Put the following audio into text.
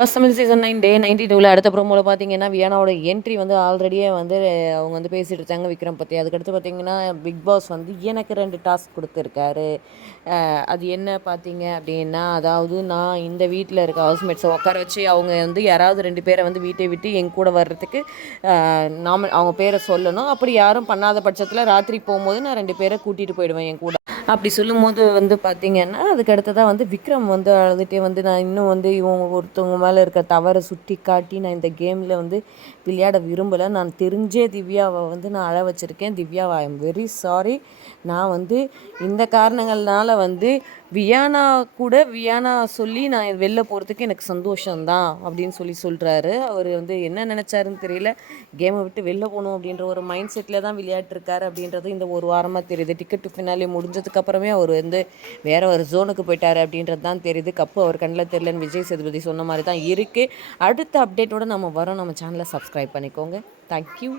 First Tamil season 9 டே 92ல அடுத்த ப்ரோமோல பார்த்தீங்கன்னா, வியானாவோட entry வந்து ஆல்ரெடியே வந்து அவங்க வந்து பேசிட்டு இருக்காங்க விக்ரம் பத்தி. அதுக்கடுத்து பார்த்தீங்கன்னா, பிக் பாஸ் வந்து எனக்கு 2 டாஸ்க் குடுத்துருக்காரு. அது என்ன பார்த்தீங்க அப்டின்னா, அதாவது நான் இந்த வீட்ல இருக்க ஹவுஸ்மேட்ஸ உட்கார வச்சு அவங்க வந்து யாராவது 2 பேர வந்து வீட்டை விட்டு என் கூட வர்றதுக்கு அவங்க பேர சொல்லணும். அப்படி யாரும் பண்ணாத பட்சத்தில ராத்திரி போம்போது நான் 2 பேர கூட்டிட்டு போயிடுவேன் என் கூட. அப்படி சொல்லும்போது வந்து பார்த்தீங்கன்னா, அதுக்கு அடுத்ததா வந்து விக்ரம் வந்து அழுதுட்டே வந்து, நான் இன்னும் வந்து இவங்க ஒருத்தவங்க மேல இருக்க தவற சுட்டிக்காட்டி, நான் இந்த கேம்ல வந்து விளையாட விரும்பல. நான் தெரிஞ்சே திவ்யாவ வந்து நான் அழ வச்சிருக்கேன். திவ்யாவ ஐ எம் வெரி சாரி. நான் வந்து இந்த காரணங்கள்னால வந்து வியானா சொல்லி நான் வெளில போறதுக்கு எனக்கு சந்தோஷம் தான் அப்படின்னு சொல்றாரு. அவரு வந்து என்ன நினைச்சாருன்னு தெரியல. கேம விட்டு வெளில போணும் அப்படின்ற ஒரு மைண்ட் செட்ல தான் விளையாடிருக்காரு அப்படின்றது இந்த ஒரு வாரமா தெரியுது. டிக்கெட் டு ஃபினாலே முடிஞ்சதுக்கு அப்புறமே அவர் வந்து வேற ஒரு ஜோனுக்கு போயிட்டாரு அப்படின்றது தான் தெரியுது. கப்பு அவர் கண்ணுல தெரியலன்னு விஜய் சேதுபதி சொன்ன மாரி தான் இருக்கு. அடுத்த அப்டேட்டோட நம்ம வரோம். நம்ம சேனலை சப்ஸ்கிரைப் பண்ணிக்கோங்க. Thank you.